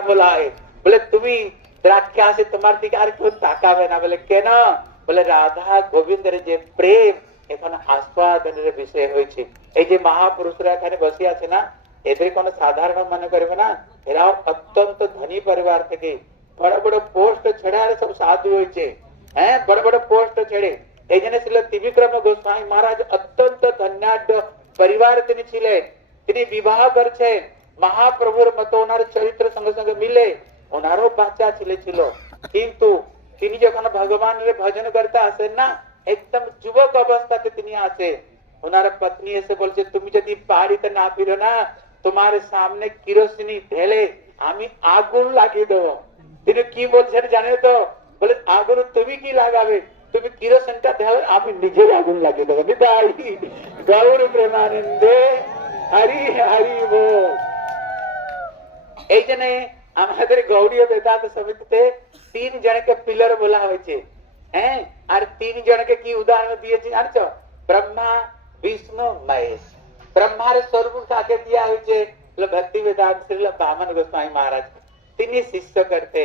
बोला है बोले तुम्हें द्राक्षा से तुम्हार दिके আর কেউ তাকাবে না বলে কেন বলে রাধা গোবিন্দের যে প্রেম এখন আস্বাদনের বিষয় হয়েছে এই যে মহাপুরুষরা এখানে বসে আছে না এদের কোনো সাধারণ মনে করবে না এরাও অত্যন্ত ধনী পরিবার থেকে বড় বড় পোস্ট ছেড়ে আর সব সাধু হয়েছে হ্যাঁ বড় বড় পোস্ট ছেড়ে এই জন্য ছিল ত্রিবিক্রম গোস্বামী মহারাজ অত্যন্ত ধন্যাঢ্য পরিবার তিনি ছিলেন তিনি বিবাহ করেছেন মহাপ্রভুর মতো ওনার চরিত্র সঙ্গে সঙ্গে মিলে ওনারও বাচ্চা ছেলে ছিল কিন্তু তিনি যখন ভগবানের ভজন করতে আসেন না একদম যুবক অবস্থাতে তিনি আসে ওনার পত্নী এসে বলছে তুমি যদি বাড়িতে না ফিরো না তোমার সামনে কিরোসিনি ঢেলে আমি আগুন লাগিয়ে দেবো তিনি কি বলছেন জানো তো বলে আগুন তুমি কি লাগাবে তুমি কিরোসিনটা ঢেলে আমি নিজের আগুন লাগিয়ে দেবো নিতাই গৌর প্রেমানন্দে হরি হরি বল এই জন্য আমাদের গৌড়ীয় বেদান্ত সমিতিতে 3 জনকে পিলার বলা হয়েছে হ্যাঁ আর 3 জনকে কি উদাহরণ দিয়েছে জানছো ব্রহ্মা বিষ্ণু মহেশ ব্রহ্মার স্বরূপ কাকে দিয়া হয়েছে ভক্তি বেদান্ত শ্রীল বামন গোস্বামী মহারাজ তিনি শিষ্য করতে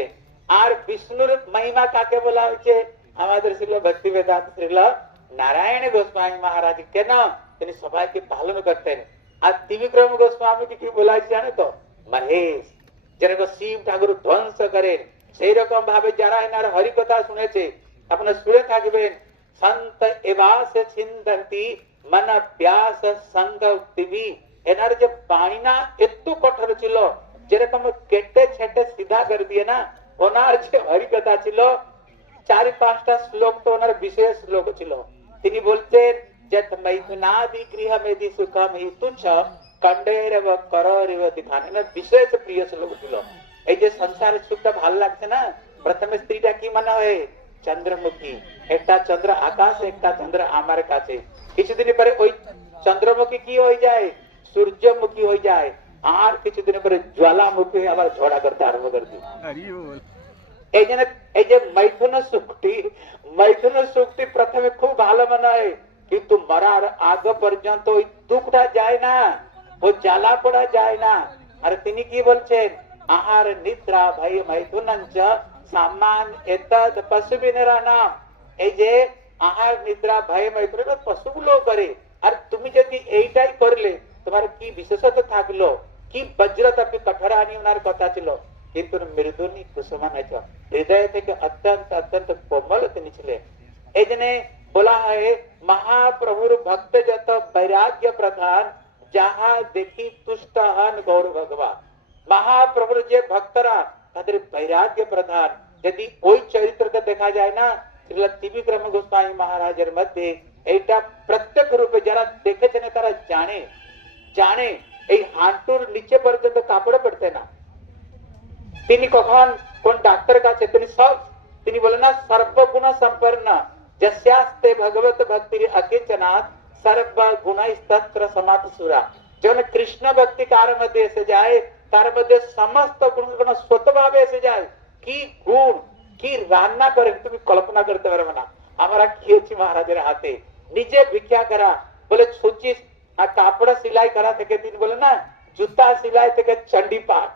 আর বিষ্ণুর মহিমা কাকে বলা হয়েছে আমাদের শ্রীল ভক্তি বেদান্ত শ্রীল নারায়ণ গোস্বামী মহারাজ কেন তিনি সবাইকে পালন করতেন আর ত্রিবিক্রম গোস্বামী কি বলা হয়েছে জানো তো মহেশ যেরকম শিব ঠাকুর ধ্বংস করেন সেই রকম ভাবে যারা এনার হরি কথা শুনেছে আপনারা শুনে থাকবেন সন্ত এবাস চিন্তন্তি মন ব্যাস সঙ্গ টিভি এনার যে বাণী না এত কঠোর ছিল যেরকম কেটে ছেটে সিধা করে দিয়ে না ওনার যে হরি কথা ছিল 4-5টা শ্লোক তো ওনার বিশেষ শ্লোক ছিল তিনি বলতেন যত মৈথুনাদি গৃহ মেদি সুখম হি তুচ্ছ কন্ডেরব কররিব দিখানে না বিশেষ প্রিয় শ্লোক ছিল এই যে সংসারের সুখটা ভালো লাগছে না প্রথমে স্ত্রীটা কি মনে হয় চন্দ্রমুখী একটা চন্দ্র আকাশ একটা চন্দ্র আমার কাছে কিছুদিন পরে ওই চন্দ্রমুখী কি হয়ে যায় সূর্যমুখী হয়ে যায় আর কিছুদিন পরে জ্বালামুখী আবার ঝড়া করতে আরম্ভ করে দিই এই জন্য এই যে মৈথুন সুখটি প্রথমে খুব ভালো মনে হয় কিন্তু মরার আগ পর্যন্ত ওই দুঃখটা যায় না ও জ্বালা পড়া যায় না আর তিনি কি বলছেন আহার নিদ্রা ভাই মৈথুনঞ্চ সামান এতদ পশুবিনের নাম এই যে আহার নিদ্রা ভয় মৈথুন পশুগুলো করে আর তুমি যদি এইটাই করলে তোমার কি বিশেষত্ব থাকলো কি বজ্রত আপনি কঠোরানি ওনার কথা ছিল কিন্তু মৃদুনি কুসুমান হৃদয় থেকে অত্যন্ত অত্যন্ত কোমল তিনি ছিলেন এই জন্য বলা হয় মহাপ্রভুর ভক্ত যত বৈরাগ্য প্রধান যাহা দেখি তুষ্ট হন গৌর ভগবান মহাপ্রভুর যে ভক্তরা তাদের বৈরাগ্য প্রধান যদি ওই চরিত্রকে দেখা যায় না ত্রিবিক্রম গোস্বামী মহারাজের মধ্যে এইটা প্রত্যেক রূপে যারা দেখেছেন তারা জানে জানে এই হাঁটুর নিচে পর্যন্ত কাপড় পড়তে না তিনি কখন কোন ডাক্তার কাছে তিনি বলেন না সর্বগুণ সম্পন্ন যস্যাস্তে ভগবত ভক্তির অকিঞ্চনাৎ সর্বগুণ স্তত্র সমাপ্ত সুরা যখন কৃষ্ণ ভক্তি কার মধ্যে এসে যায় তার মধ্যে সমস্ত গুণ স্বতভাবে এসে যায় কি গুণ কি রান্না করেন তুমি কল্পনা করতে পারবে না আমরা খেয়েছি মহারাজের হাতে নিজে ভিক্ষা করা বলে সুচি আর কাপড় সিলাই করা থেকে তিনি বলে না জুতা সিলাই থেকে চণ্ডী পাঠ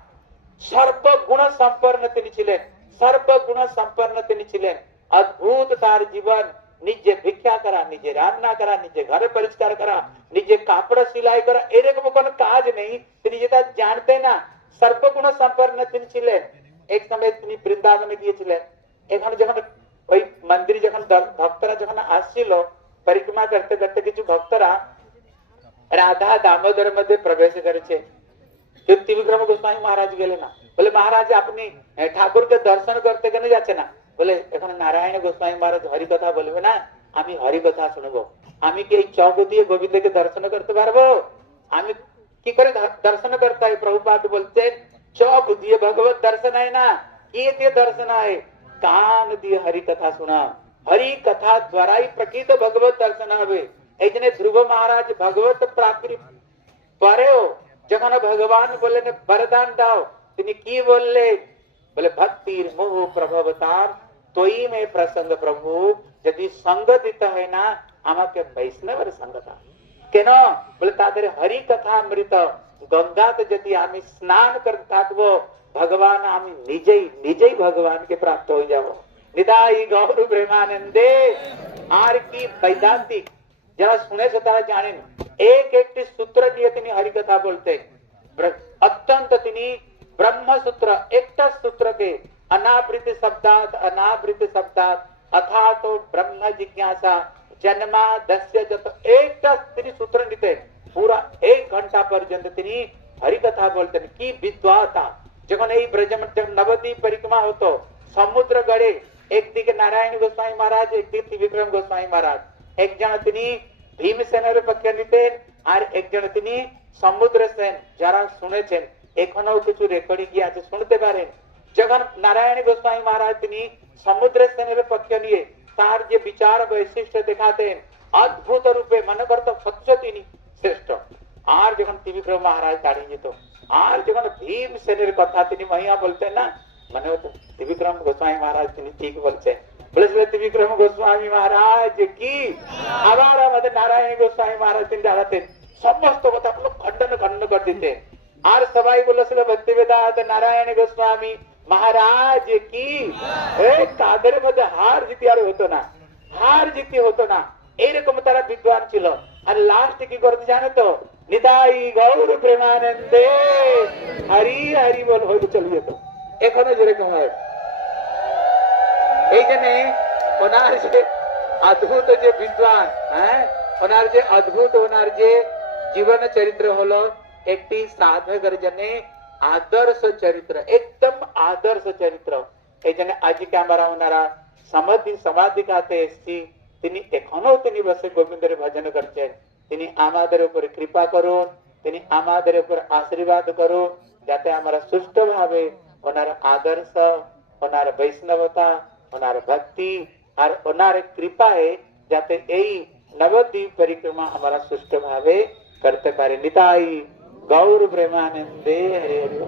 সর্বগুণ সম্পন্ন তিনি ছিলেন সর্বগুণ সম্পন্ন তিনি ছিলেন অদ্ভুত তার জীবন নিজে ভিক্ষা করা নিজে রান্না করা নিজে ঘরে পরিষ্কার করা নিজে কাপড় সিলাই করা এরকম কোন কাজ নেই তিনি যেটা জানতে না সর্বগুণ সম্পন্ন তিনি ছিলেন এক সময় তিনি বৃন্দাবনে গিয়েছিলেন এখানে যখন ওই মন্দিরে যখন ভক্তরা যখন আসছিল পরিক্রমা করতে করতে কিছু ভক্তরা রাধা দামোদর মধ্যে প্রবেশ করেছে ত্রিবিক্রম গোস্বামী মহারাজ গেলে না বলে মহারাজ আপনি ঠাকুরকে দর্শন করতে কেন যাচ্ছে না বলে এখন নারায়ণ গোস্বামী মহারাজ হরি কথা বলবে না আমি হরি কথা শুনবো আমি কি এই চক দিয়ে গোবিন্দকে দর্শন করতে পারবো আমি কি করে দর্শন করতে হয় প্রভুপাদ বলছেন চক দিয়ে ভগবত দর্শন হয় না কি দিয়ে দর্শন হয় কান দিয়ে হরি কথা শোনা হরি কথা দ্বারাই প্রকৃত ভগবত দর্শন হবে এই জন্য ধ্রুব মহারাজ ভগবত প্রাপ্তি পরেও যখন ভগবান বললেন বরদান দাও তিনি কি বললেন বলে ভক্তির মোহ প্রভবতার তোই মে প্রসঙ্গ প্রভু যদি সঙ্গ দিতে হয় না আমাকে বৈষ্ণবের সঙ্গতা কেন বলে তাদের হরি কথা অমৃত গঙ্গাতে যদি আমি স্নান করতে থাকবো भगवान আমি নিজেই নিজেই ভগবানকে প্রাপ্ত হয়ে যাব। নিতাই গৌর প্রেমানন্দে। আর কি বৈদান্তিক যারা শুনেছে তারা জানেন এক একটি সূত্র নিয়ে তিনি হরিকথা বলতেন। অত্যন্ত তিনি ব্রহ্মসূত্র একটা সূত্রকে अनावृत शब्दात अर्थात ब्रह्म जिज्ञासा जन्मा दस्य जत एक তিনি সূত্র নিতেন। পুরা 1 ঘন্টা পর্যন্ত তিনি হরিকথা বলতেন। কি বিদ্বাতা! যখন এই ব্রজমণ্ডল নবদ্বীপ পরিক্রমা হতো, সমুদ্র গড়ে একদিকে নারায়ণ গোস্বামী মহারাজ, একদিকে ত্রিবিক্রম গোস্বামী মহারাজ, একজন তিনি ভীমসেনের পক্ষে নিতেন আর একজন তিনি সমুদ্র সেন। যারা শুনেছেন এখনো কিছু রেকর্ডিং আছে, শুনতে পারেন। যখন নারায়ণ গোস্বামী মহারাজ তিনি সমুদ্র সেনের পক্ষ নিয়ে তার যে বিচার বৈশিষ্ট্য দেখাতেন অদ্ভুত রূপে, মনে করতো সত্য তিনি শ্রেষ্ঠ। আর যখন ত্রিবিক্রম মহারাজ দাঁড়িয়ে যেত আর যখন ভীম সেনের কথা তিনি মহিমা বলতেন না, মনে হতো ত্রিবিক্রম গোস্বামী মহারাজ তিনি ঠিক বলছেন। বলেছিল ত্রিবিক্রম গোস্বামী মহারাজ কি। আবার আমাদের নারায়ণ গোস্বামী মহারাজ তিনি দাঁড়াতেন, সমস্ত কথাগুলো খণ্ডন করে দিতেন। আর সবাই বলেছিল ভক্তিবেদান্ত নারায়ণ গোস্বামী মহারাজ কি। তাদের মধ্যে হার জিতি আর হতো না, হার জিতি হতো না, এইরকম তারা বিদ্বান ছিল। আর লাস্ট কি করতে জানো তো, নিতাই গৌর প্রেমানন্দে হরি হরি বল হয়ে চলে যেত। এখনো যেরকম হয়। এই জন্য ওনার যে অদ্ভুত যে বিদ্বান, হ্যাঁ ওনার যে অদ্ভুত ওনার যে জীবন চরিত্র হলো একটি সাধকের জন্য আদর্শ চরিত্র, একদম আদর্শ চরিত্র। এই জন্য আজকে আমরা ওনারা সমাধি খাতে এসেছি। তিনি এখনো তিনি বসে গোবিন্দের ভজন করছেন। তিনি আমাদের উপরে কৃপা করুন, তিনি আমাদের উপর আশীর্বাদ করুন, যাতে আমরা সুষ্ঠুভাবে ওনার আদর্শ, ওনার বৈষ্ণবতা, ওনার ভক্তি আর ওনার কৃপায় যাতে এই নবদ্বীপ পরিক্রমা আমরা সুষ্ঠুভাবে করতে পারি। নিতাই গৌর প্রেমানন্দে হরে হরে।